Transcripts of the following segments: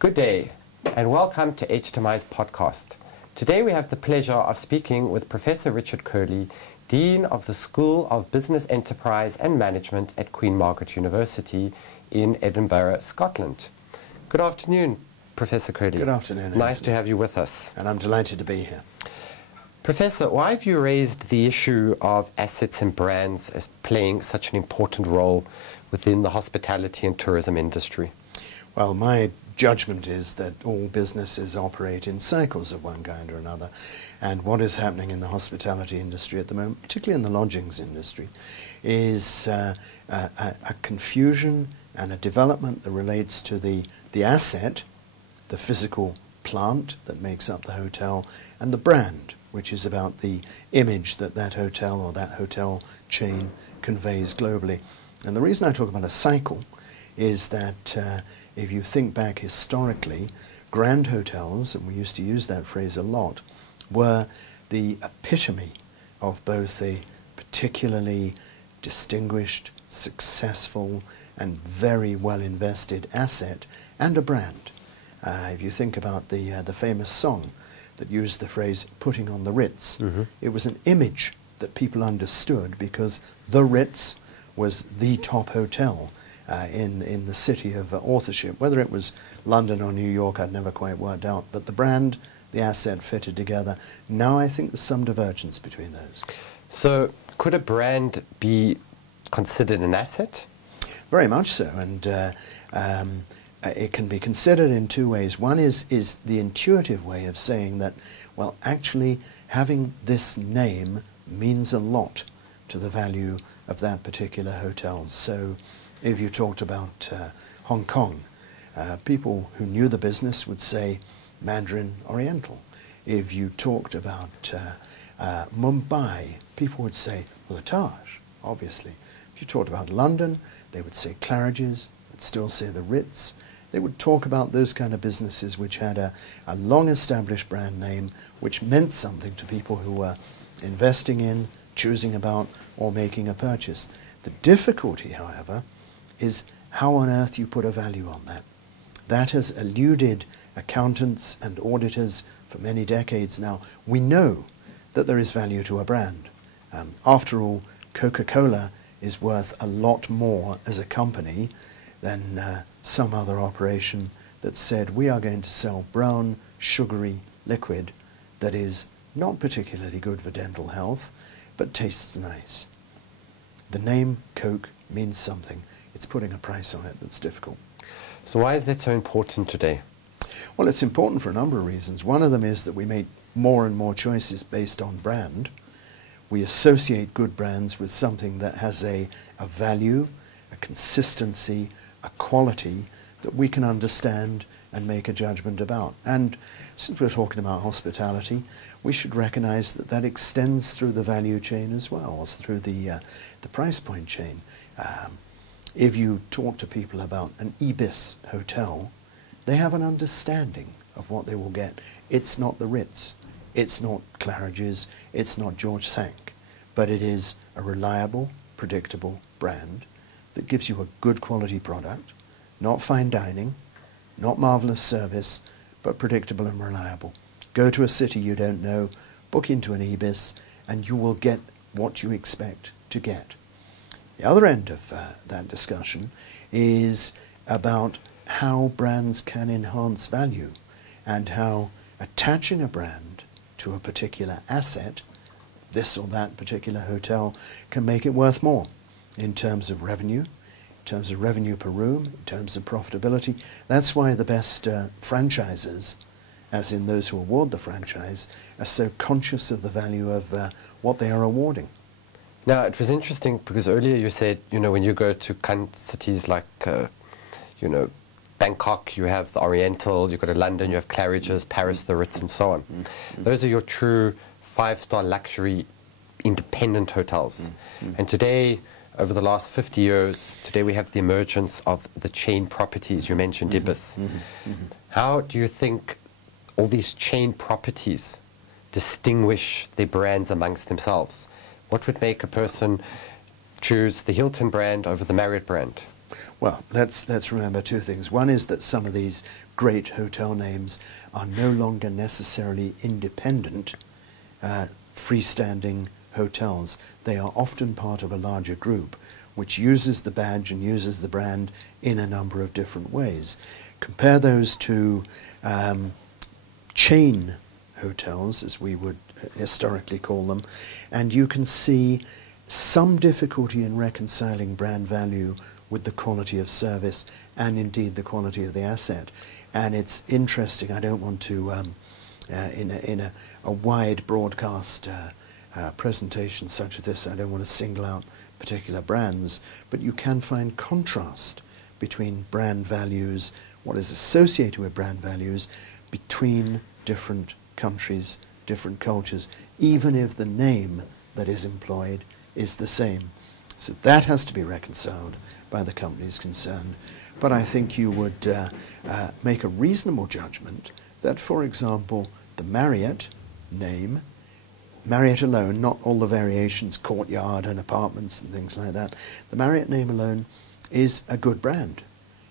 Good day, and welcome to HTMi's podcast. Today we have the pleasure of speaking with Professor Richard Kerley, Dean of the School of Business Enterprise and Management at Queen Margaret University in Edinburgh, Scotland. Good afternoon, Professor Kerley. Good afternoon. Nice to have you with us. And I'm delighted to be here. Professor, why have you raised the issue of assets and brands as playing such an important role within the hospitality and tourism industry? Well, my judgment is that all businesses operate in cycles of one kind or another, and what is happening in the hospitality industry at the moment, particularly in the lodgings industry, is a confusion and a development that relates to the asset, the physical plant that makes up the hotel, and the brand, which is about the image that that hotel or that hotel chain conveys globally. And the reason I talk about a cycle is that if you think back historically, grand hotels, and we used to use that phrase a lot, were the epitome of both a particularly distinguished, successful, and very well invested asset and a brand. If you think about the famous song that used the phrase "putting on the Ritz," it was an image that people understood because the Ritz was the top hotel in the city of authorship. Whether it was London or New York, I'd never quite worked out, but the brand, the asset fitted together. Now I think there's some divergence between those. So could a brand be considered an asset? Very much so, and it can be considered in two ways. One is the intuitive way of saying that, well, actually having this name means a lot to the value of that particular hotel. So if you talked about Hong Kong, people who knew the business would say Mandarin Oriental. If you talked about Mumbai, people would say, well, the Taj, obviously. If you talked about London, they would say Claridge's, would still say the Ritz. They would talk about those kind of businesses which had a long-established brand name, which meant something to people who were investing in, choosing about, or making a purchase. The difficulty, however, is how on earth you put a value on that. That has eluded accountants and auditors for many decades now. We know that there is value to a brand. After all, Coca-Cola is worth a lot more as a company than some other operation that said we are going to sell brown, sugary liquid that is not particularly good for dental health, but tastes nice. The name Coke means something. It's putting a price on it that's difficult. So why is that so important today? Well, it's important for a number of reasons. One of them is that we make more and more choices based on brand. We associate good brands with something that has a value, a consistency, a quality that we can understand and make a judgment about. And since we're talking about hospitality, we should recognize that that extends through the value chain as well, as through the price point chain. If you talk to people about an Ibis hotel, they have an understanding of what they will get. It's not the Ritz, it's not Claridge's, it's not George Sank, but it is a reliable, predictable brand that gives you a good quality product, not fine dining, not marvelous service, but predictable and reliable. Go to a city you don't know, book into an Ibis, and you will get what you expect to get. The other end of that discussion is about how brands can enhance value and how attaching a brand to a particular asset, this or that particular hotel, can make it worth more in terms of revenue, in terms of revenue per room, in terms of profitability. That's why the best franchisers, as in those who award the franchise, are so conscious of the value of what they are awarding. Now, it was interesting because earlier you said, when you go to cities like, Bangkok, you have the Oriental, you go to London, you have Claridge's, Paris, the Ritz, and so on. Those are your true five-star luxury independent hotels. And today, over the last 50 years, today we have the emergence of the chain properties. You mentioned Ibis. How do you think all these chain properties distinguish their brands amongst themselves? What would make a person choose the Hilton brand over the Marriott brand? Well, let's remember two things. One is that some of these great hotel names are no longer necessarily independent, freestanding hotels. They are often part of a larger group which uses the badge and uses the brand in a number of different ways. Compare those to chain hotels, as we would historically call them, and you can see some difficulty in reconciling brand value with the quality of service and indeed the quality of the asset. And it's interesting, I don't want to, in a wide broadcast presentation such as this, I don't want to single out particular brands, but you can find contrast between brand values, what is associated with brand values, between different countries, different cultures, even if the name that is employed is the same. So that has to be reconciled by the companies concerned. But I think you would make a reasonable judgment that, for example, the Marriott name, Marriott alone, not all the variations, Courtyard and apartments and things like that, the Marriott name alone is a good brand.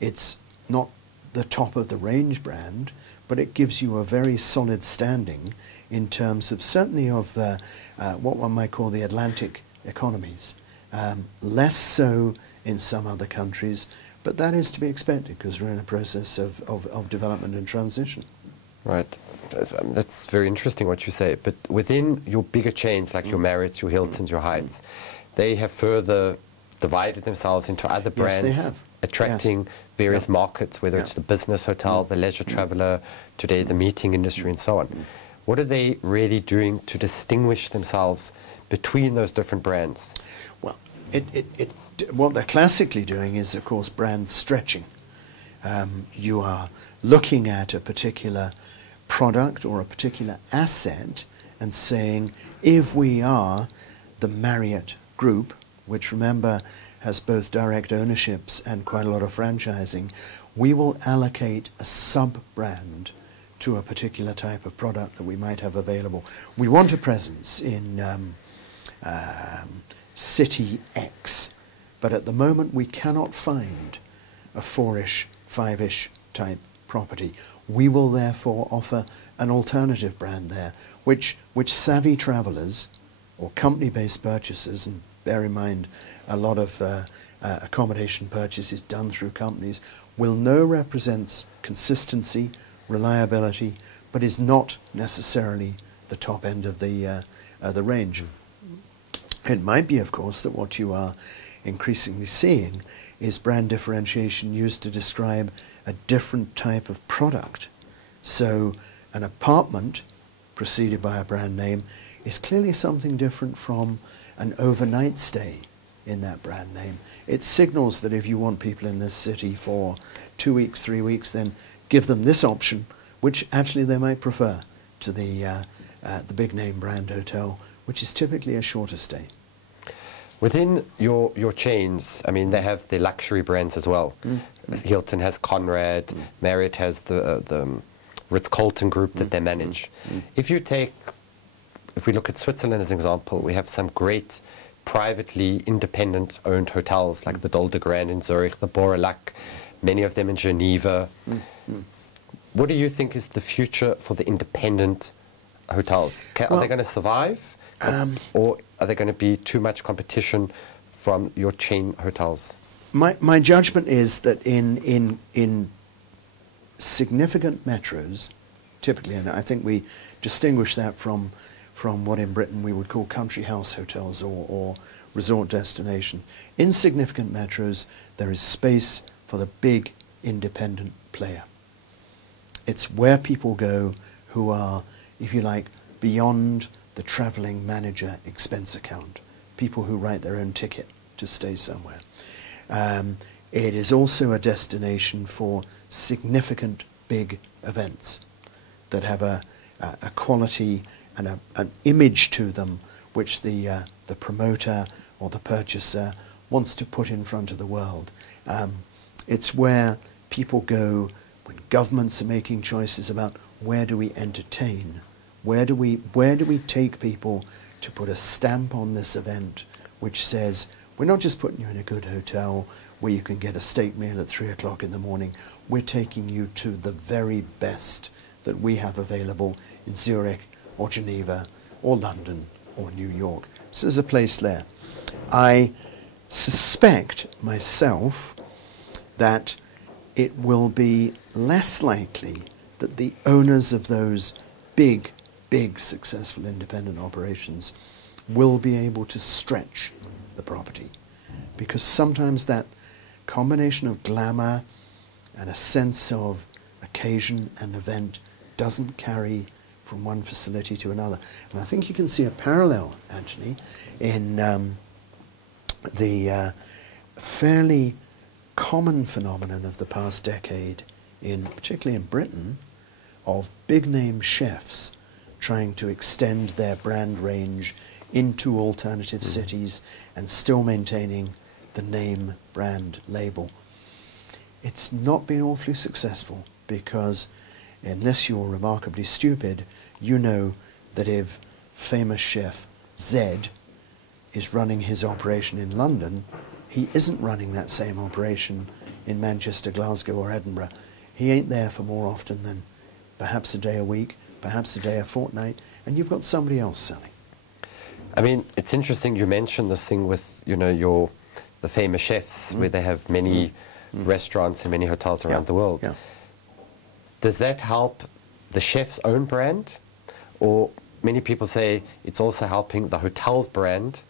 It's not the top of the range brand, but it gives you a very solid standing in terms of certainly of what one might call the Atlantic economies. Less so in some other countries, but that is to be expected because we're in a process of development and transition. Right. That's very interesting what you say. But within your bigger chains, like your Marriotts, your Hiltons, your Hyatts, they have further divided themselves into other brands, yes, they have. attracting various markets, whether it's the business hotel, the leisure traveler, today the meeting industry, and so on. What are they really doing to distinguish themselves between those different brands? Well, what they're classically doing is, of course, brand stretching. You are looking at a particular product or a particular asset and saying, if we are the Marriott Group, which, remember, has both direct ownerships and quite a lot of franchising, we will allocate a sub-brand to a particular type of product that we might have available. We want a presence in City X, but at the moment we cannot find a 4-ish, 5-ish type property. We will therefore offer an alternative brand there, which savvy travellers or company-based purchasers, and bear in mind a lot of accommodation purchases done through companies, will know represents consistency, reliability, but is not necessarily the top end of the range. It might be, of course, that what you are increasingly seeing is brand differentiation used to describe a different type of product. So an apartment preceded by a brand name is clearly something different from an overnight stay in that brand name. It signals that if you want people in this city for 2 weeks, 3 weeks, then give them this option, which actually they might prefer to the big name brand hotel, which is typically a shorter stay. Within your chains, I mean, they have the luxury brands as well. Hilton has Conrad, Marriott has the Ritz-Carlton group that they manage. If we look at Switzerland as an example, we have some great privately independent owned hotels like the Dol de Grand in Zurich, the Borelac, many of them in Geneva. What do you think is the future for the independent hotels? Are they going to survive? Or are there going to be too much competition from your chain hotels? My judgment is that in significant metros, typically, and I think we distinguish that from what in Britain we would call country house hotels or resort destinations. In significant metros, there is space for the big independent player. It's where people go who are, if you like, beyond the travelling manager expense account, people who write their own ticket to stay somewhere. It is also a destination for significant big events that have a quality and an image to them which the promoter or the purchaser wants to put in front of the world. It's where people go when governments are making choices about where do we entertain, where do we take people to put a stamp on this event which says We're not just putting you in a good hotel where you can get a steak meal at 3 o'clock in the morning. We're taking you to the very best that we have available in Zurich or Geneva or London or New York. So there's a place there. I suspect myself that it will be less likely that the owners of those big successful independent operations will be able to stretch the property, because sometimes that combination of glamour and a sense of occasion and event doesn't carry from one facility to another. And I think you can see a parallel, Anthony, in the fairly common phenomenon of the past decade, particularly in Britain, of big-name chefs trying to extend their brand range into alternative cities and still maintaining the name brand label. It's not been awfully successful, because unless you're remarkably stupid, you know that if famous chef Z is running his operation in London, he isn't running that same operation in Manchester, Glasgow or Edinburgh. He ain't there for more often than perhaps a day a week, perhaps a day a fortnight, and you've got somebody else selling. I mean, it's interesting you mentioned this thing with, you know, the famous chefs, where they have many restaurants and many hotels around the world. Yeah. Does that help the chef's own brand? Or many people say it's also helping the hotel's brand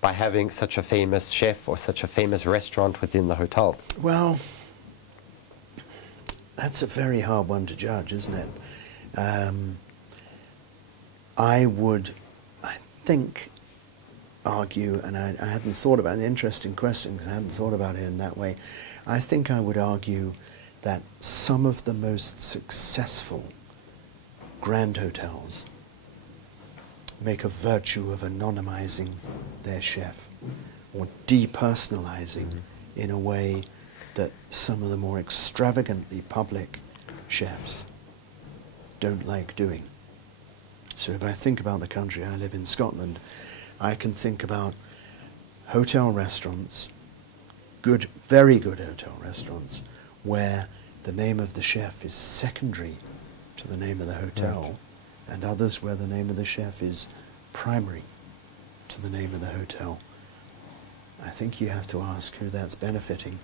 by having such a famous chef or such a famous restaurant within the hotel? Well, that's a very hard one to judge, isn't it? I think, argue, and I hadn't thought about it, an interesting question because I hadn't thought about it in that way. I think I would argue that some of the most successful grand hotels make a virtue of anonymizing their chef or depersonalizing in a way that some of the more extravagantly public chefs don't like doing. So if I think about the country, I live in Scotland, I can think about hotel restaurants, very good hotel restaurants, where the name of the chef is secondary to the name of the hotel, right, and others where the name of the chef is primary to the name of the hotel. I think you have to ask who that's benefiting,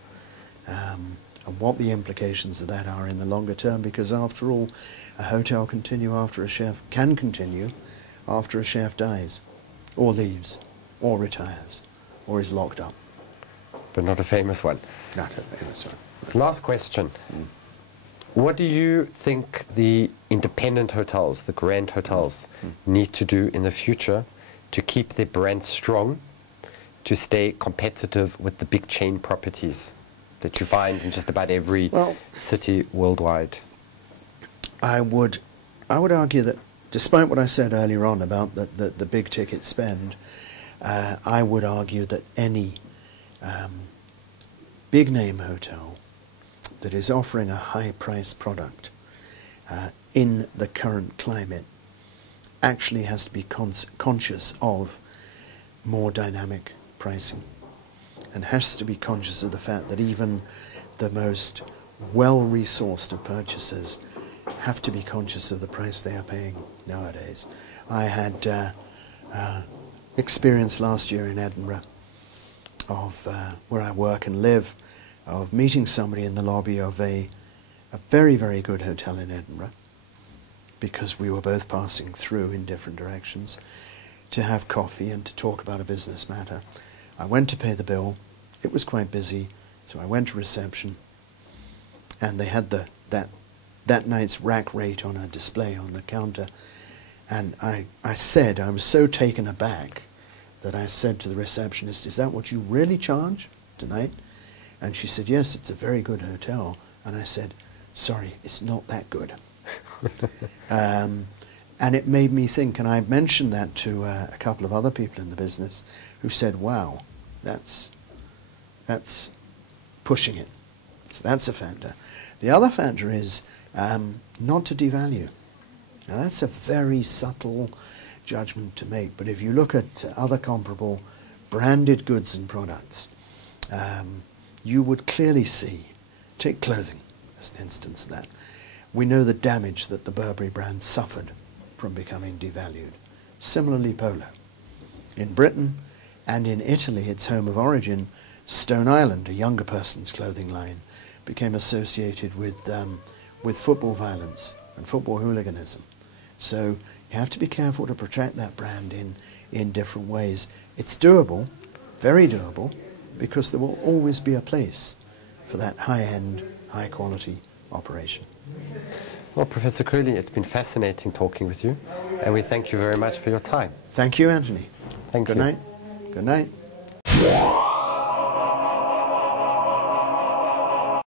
and what the implications of that are in the longer term, because after all, a hotel can continue after a chef dies, or leaves, or retires, or is locked up. But not a famous one. Not a famous one. Last question. What do you think the independent hotels, the grand hotels, need to do in the future to keep their brand strong, to stay competitive with the big chain properties that you find in just about every city worldwide? I would argue that, despite what I said earlier on about the big ticket spend, I would argue that any big name hotel that is offering a high price product in the current climate actually has to be conscious of more dynamic pricing, and has to be conscious of the fact that even the most well-resourced of purchasers have to be conscious of the price they are paying nowadays. I had experience last year in Edinburgh of where I work and live, of meeting somebody in the lobby of a very, very good hotel in Edinburgh, because we were both passing through in different directions, to have coffee and to talk about a business matter. I went to pay the bill. It was quite busy, so I went to reception, and they had that night's rack rate on a display on the counter. And I said, I was so taken aback that I said to the receptionist, "Is that what you really charge tonight?" And she said, "Yes, it's a very good hotel." And I said, "Sorry, it's not that good." And it made me think, and I mentioned that to a couple of other people in the business who said, "Wow, that's pushing it." So that's a factor. The other factor is not to devalue. Now that's a very subtle judgment to make, but if you look at other comparable branded goods and products, you would clearly see, take clothing as an instance of that. We know the damage that the Burberry brand suffered from becoming devalued. Similarly, polo. In Britain and in Italy, its home of origin, Stone Island, a younger person's clothing line, became associated with football violence and football hooliganism. So you have to be careful to protect that brand in different ways. It's doable, very doable, because there will always be a place for that high-end, high-quality operation. Well, Professor Kerley, it's been fascinating talking with you, and we thank you very much for your time. Thank you, Anthony. Thank you. Good night. Good night.